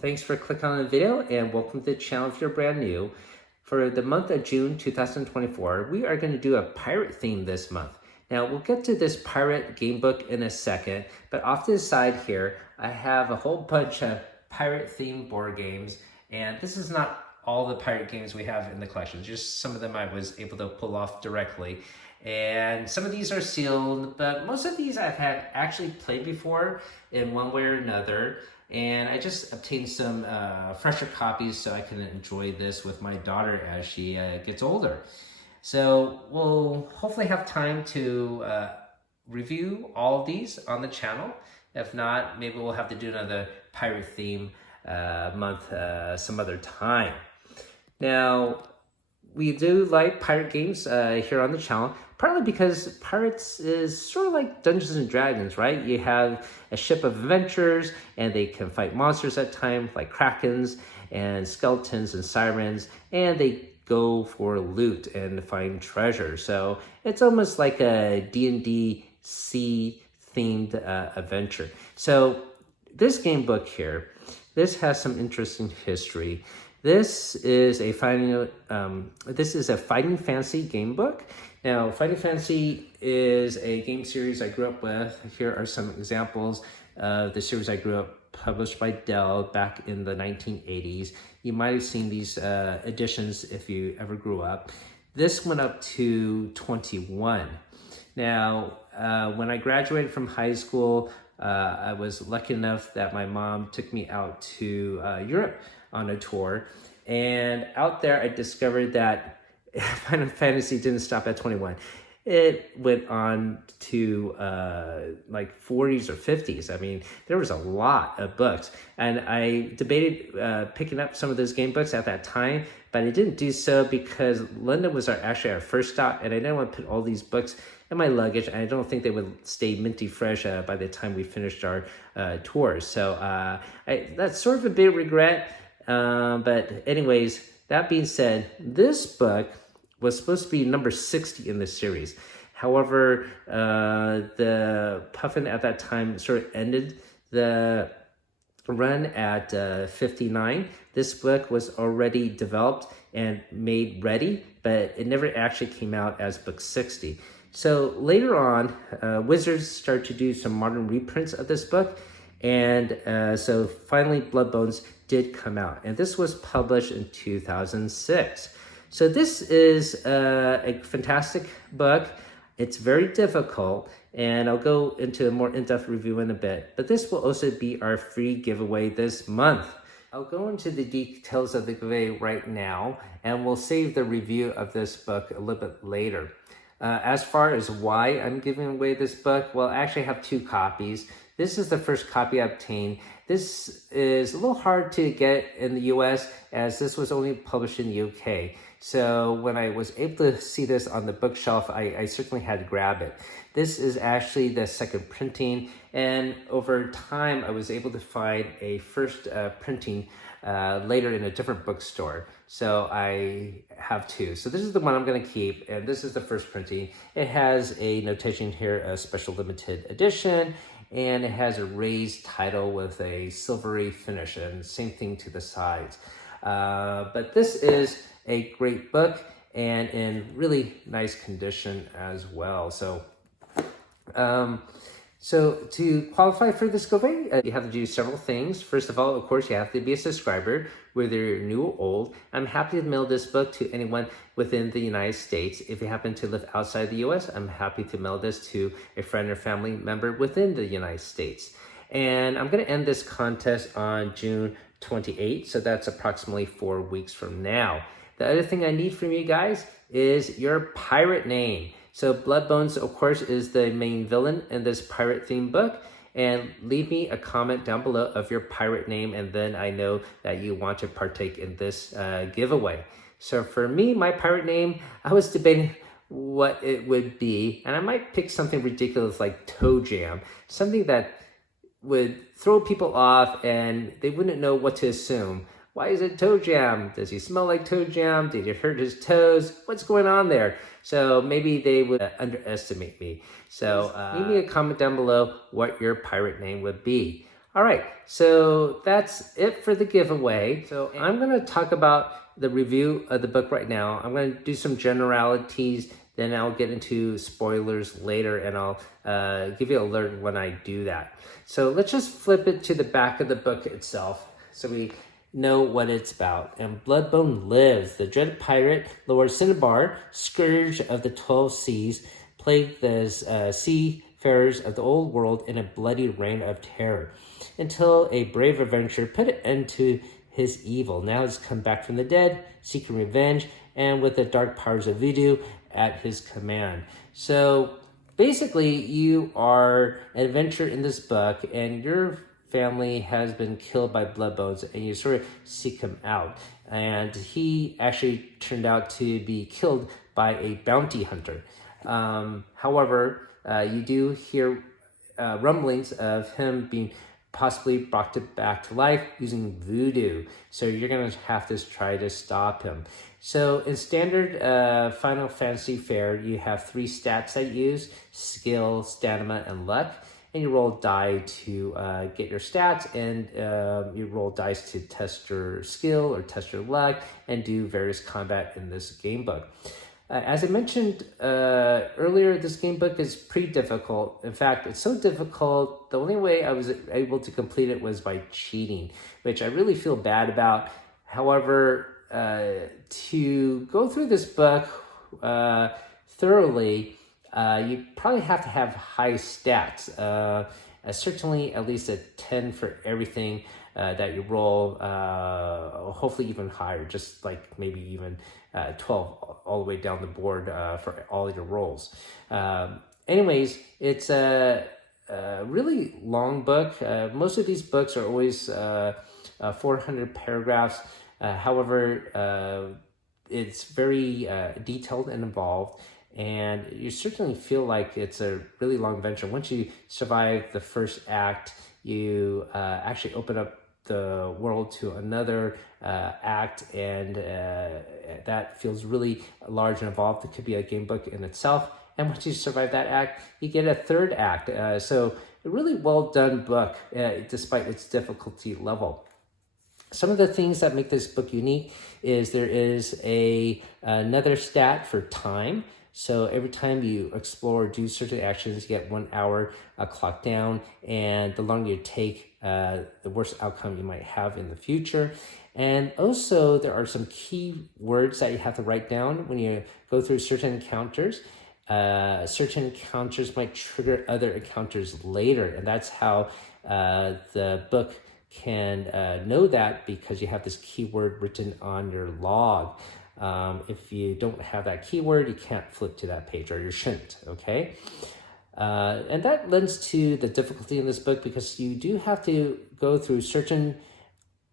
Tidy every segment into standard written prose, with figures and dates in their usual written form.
Thanks for clicking on the video and welcome to the channel if you're brand new. For the month of June 2024, we are going to do a pirate theme this month. Now, we'll get to this pirate game book in a second, but off to the side here, I have a whole bunch of pirate themed board games, and this is not all the pirate games we have in the collection, just some of them I was able to pull off directly. And some of these are sealed, but most of these I've had actually played before in one way or another. And I just obtained some fresher copies so I can enjoy this with my daughter as she gets older. So we'll hopefully have time to review all of these on the channel. If not, maybe we'll have to do another pirate theme month some other time. Now, we do like pirate games here on the channel, partly because pirates is sort of like Dungeons and Dragons, right? You have a ship of adventurers and they can fight monsters at times like krakens and skeletons and sirens, and they go for loot and find treasure. So it's almost like a D&D sea themed adventure. So this game book here, this has some interesting history. This is a fighting fantasy game book. Now, Fighting Fantasy is a game series I grew up with. Here are some examples of the series I grew up, published by Dell back in the 1980s. You might have seen these editions if you ever grew up. This went up to 21. Now, when I graduated from high school, I was lucky enough that my mom took me out to Europe on a tour, and out there I discovered that Final Fantasy didn't stop at 21. It went on to like 40s or 50s. I mean, there was a lot of books, and I debated picking up some of those game books at that time, but I didn't do so because London was actually our first stop, and I didn't want to put all these books in my luggage, and I don't think they would stay minty fresh by the time we finished our tours. So that's sort of a big regret. But anyways, that being said, this book was supposed to be number 60 in this series. However, the Puffin at that time sort of ended the run at 59. This book was already developed and made ready, but it never actually came out as book 60. So later on, Wizards started to do some modern reprints of this book, and so finally Bloodbones did come out, and this was published in 2006. So this is a fantastic book. It's very difficult, and I'll go into a more in-depth review in a bit, but this will also be our free giveaway this month. I'll go into the details of the giveaway right now, and we'll save the review of this book a little bit later. As far as why I'm giving away this book, well, I actually have two copies. This is the first copy I obtained. This is a little hard to get in the US as this was only published in the UK. So when I was able to see this on the bookshelf, I certainly had to grab it. This is actually the second printing, and over time I was able to find a first printing later in a different bookstore. So I have two. So this is the one I'm going to keep, and this is the first printing. It has a notation here, a special limited edition, and it has a raised title with a silvery finish, and same thing to the sides. But this is a great book and in really nice condition as well. So to qualify for this giveaway, you have to do several things. First of all, of course, you have to be a subscriber, whether you're new or old. I'm happy to mail this book to anyone within the United States. If you happen to live outside the US, I'm happy to mail this to a friend or family member within the United States. And I'm going to end this contest on June 28th, so that's approximately 4 weeks from now. The other thing I need from you guys is your pirate name. So Bloodbones, of course, is the main villain in this pirate themed book. And leave me a comment down below of your pirate name, and then I know that you want to partake in this giveaway. So for me, my pirate name, I was debating what it would be. And I might pick something ridiculous like Toe Jam, something that would throw people off and they wouldn't know what to assume. Why is it Toe Jam? Does he smell like Toe Jam? Did he hurt his toes? What's going on there? So maybe they would underestimate me. So leave me a comment down below what your pirate name would be. All right, so that's it for the giveaway. So I'm going to talk about the review of the book right now. I'm going to do some generalities, then I'll get into spoilers later, and I'll give you an alert when I do that. So let's just flip it to the back of the book itself so we know what it's about. And Bloodbone lives. The dreaded pirate, Lord Cinnabar, scourge of the 12 seas, plagued the seafarers of the old world in a bloody reign of terror, until a brave adventurer put an end to his evil. Now he's come back from the dead, seeking revenge, and with the dark powers of voodoo at his command. So basically, you are an adventurer in this book, and your family has been killed by Bloodbones, and you sort of seek him out. And he actually turned out to be killed by a bounty hunter. However, you do hear rumblings of him being possibly brought back to life using voodoo. So you're going to have to try to stop him. So in standard Final Fantasy fare, you have 3 stats that you use: skill, stamina, and luck. And you roll die to get your stats, and you roll dice to test your skill or test your luck and do various combat in this game book. As I mentioned earlier, this game book is pretty difficult. In fact, it's so difficult, the only way I was able to complete it was by cheating, which I really feel bad about. However, to go through this book thoroughly, you probably have to have high stats. Certainly at least a 10 for everything that you roll, hopefully even higher, just like maybe even 12 all the way down the board for all your rolls. Anyways, it's a really long book. Most of these books are always 400 paragraphs. However, it's very detailed and involved, and you certainly feel like it's a really long adventure. Once you survive the first act, you actually open up the world to another act, and that feels really large and involved. It could be a game book in itself. And once you survive that act, you get a third act. So a really well done book, despite its difficulty level. Some of the things that make this book unique is there is another stat for time. So every time you explore or do certain actions, you get 1 hour clocked down, and the longer you take, the worse outcome you might have in the future. And also, there are some key words that you have to write down when you go through certain encounters. Certain encounters might trigger other encounters later, and that's how the book can know that, because you have this keyword written on your log. If you don't have that keyword, you can't flip to that page, or you shouldn't, okay? And that lends to the difficulty in this book, because you do have to go through certain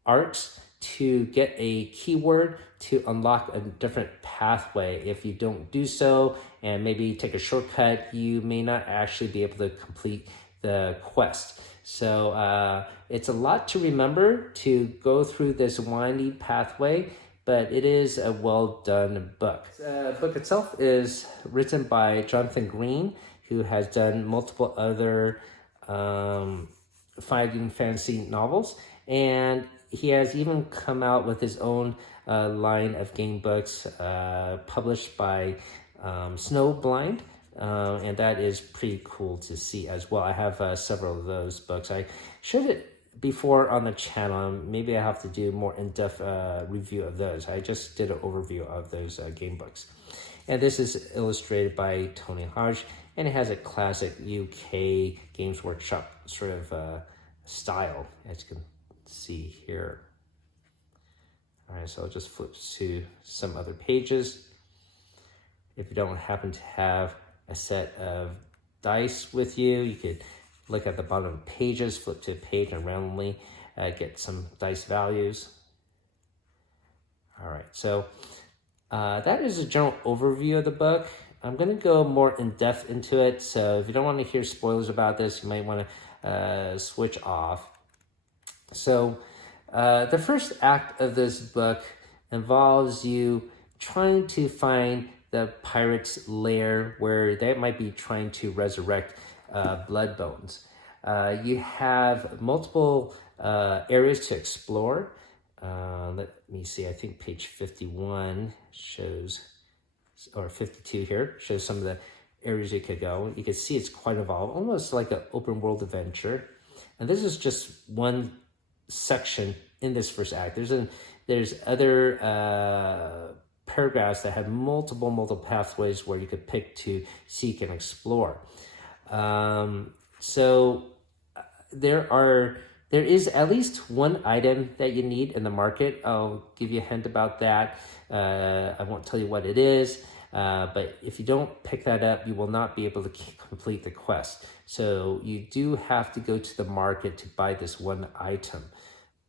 arcs to get a keyword to unlock a different pathway. If you don't do so and maybe take a shortcut, you may not actually be able to complete the quest. So it's a lot to remember to go through this winding pathway, but it is a well-done book. The book itself is written by Jonathan Green, who has done multiple other fighting fantasy novels, and he has even come out with his own line of game books published by Snowblind, and that is pretty cool to see as well. I have several of those books. I showed it before on the channel. Maybe I have to do more in-depth review of those. I just did an overview of those game books. And this is illustrated by Tony Hodge, and it has a classic UK Games Workshop sort of style, as you can see here. All right, so I'll just flip to some other pages. If you don't happen to have a set of dice with you, you could look at the bottom of pages, flip to a page, and randomly get some dice values. All right, so that is a general overview of the book. I'm going to go more in depth into it, so if you don't want to hear spoilers about this, you might want to switch off. So the first act of this book involves you trying to find the pirate's lair, where they might be trying to resurrect Bloodbones. You have multiple areas to explore. Let me see, I think page 51 shows, or 52 here, shows some of the areas you could go. You can see it's quite involved, almost like an open world adventure. And this is just one section in this first act. There's other paragraphs that have multiple pathways where you could pick to seek and explore. So there is at least one item that you need in the market. I'll give you a hint about that. I won't tell you what it is, but if you don't pick that up, you will not be able to complete the quest. So you do have to go to the market to buy this one item.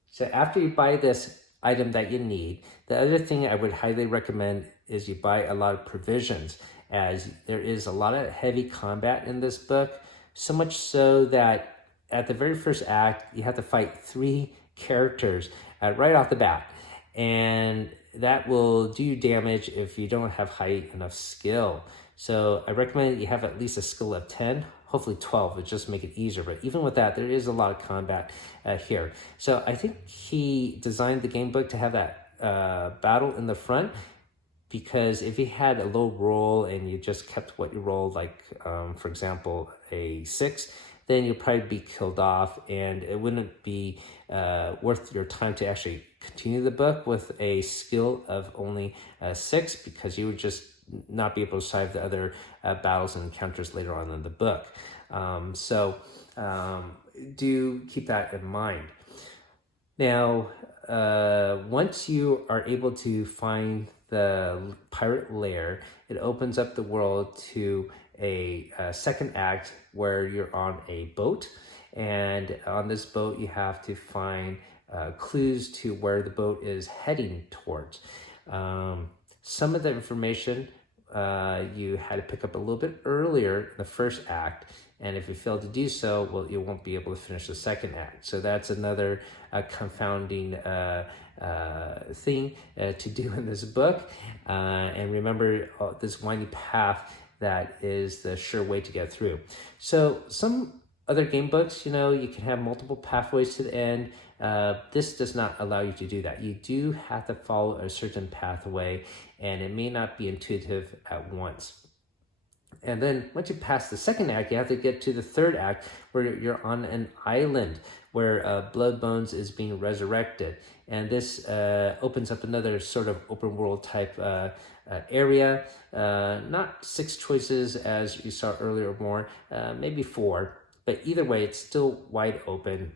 So after you buy this item that you need, the other thing I would highly recommend is you buy a lot of provisions, as there is a lot of heavy combat in this book, so much so that at the very first act, you have to fight 3 characters right off the bat. And that will do you damage if you don't have high enough skill. So I recommend you have at least a skill of 10, hopefully 12, would just make it easier. But even with that, there is a lot of combat here. So I think he designed the game book to have that battle in the front, because if you had a low roll and you just kept what you rolled, like for example, a 6, then you'll probably be killed off, and it wouldn't be worth your time to actually continue the book with a skill of only 6, because you would just not be able to survive the other battles and encounters later on in the book. So do keep that in mind. Now, once you are able to find the pirate lair, it opens up the world to a second act where you're on a boat, and on this boat you have to find clues to where the boat is heading towards. Some of the information you had to pick up a little bit earlier in the first act, and if you fail to do so, well, you won't be able to finish the second act. So that's another confounding thing to do in this book. And remember, this winding path, that is the sure way to get through. So some other game books, you can have multiple pathways to the end. This does not allow you to do that. You do have to follow a certain pathway, and it may not be intuitive at once. And then once you pass the second act, you have to get to the third act, where you're on an island where Bloodbones is being resurrected. And this opens up another sort of open world type area. Not 6 choices as you saw earlier, more, maybe 4. But either way, it's still wide open.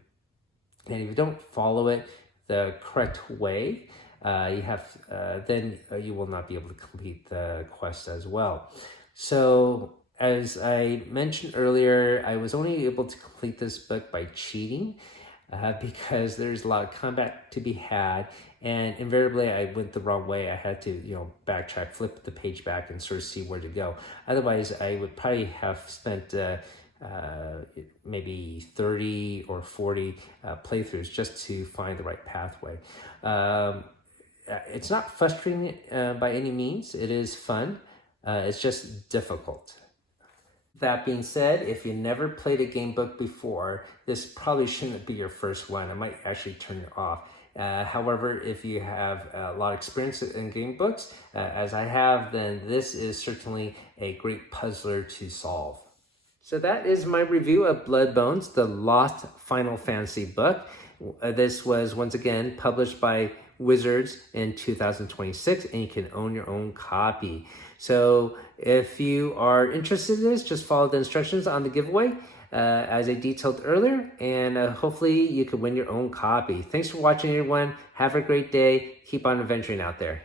And if you don't follow it the correct way, then you will not be able to complete the quest as well. So as I mentioned earlier, I was only able to complete this book by cheating because there's a lot of combat to be had, and invariably I went the wrong way. I had to, backtrack, flip the page back, and sort of see where to go. Otherwise, I would probably have spent maybe 30 or 40 playthroughs just to find the right pathway. It's not frustrating by any means. It is fun. It's just difficult. That being said, if you never played a game book before, this probably shouldn't be your first one. It might actually turn you off. However, if you have a lot of experience in game books, as I have, then this is certainly a great puzzler to solve. So that is my review of Bloodbones, the Lost Final Fantasy book. This was once again published by Wizards in 2026, and you can own your own copy. So if you are interested in this, just follow the instructions on the giveaway as I detailed earlier, and hopefully you can win your own copy. Thanks for watching, everyone. Have a great day. Keep on adventuring out there.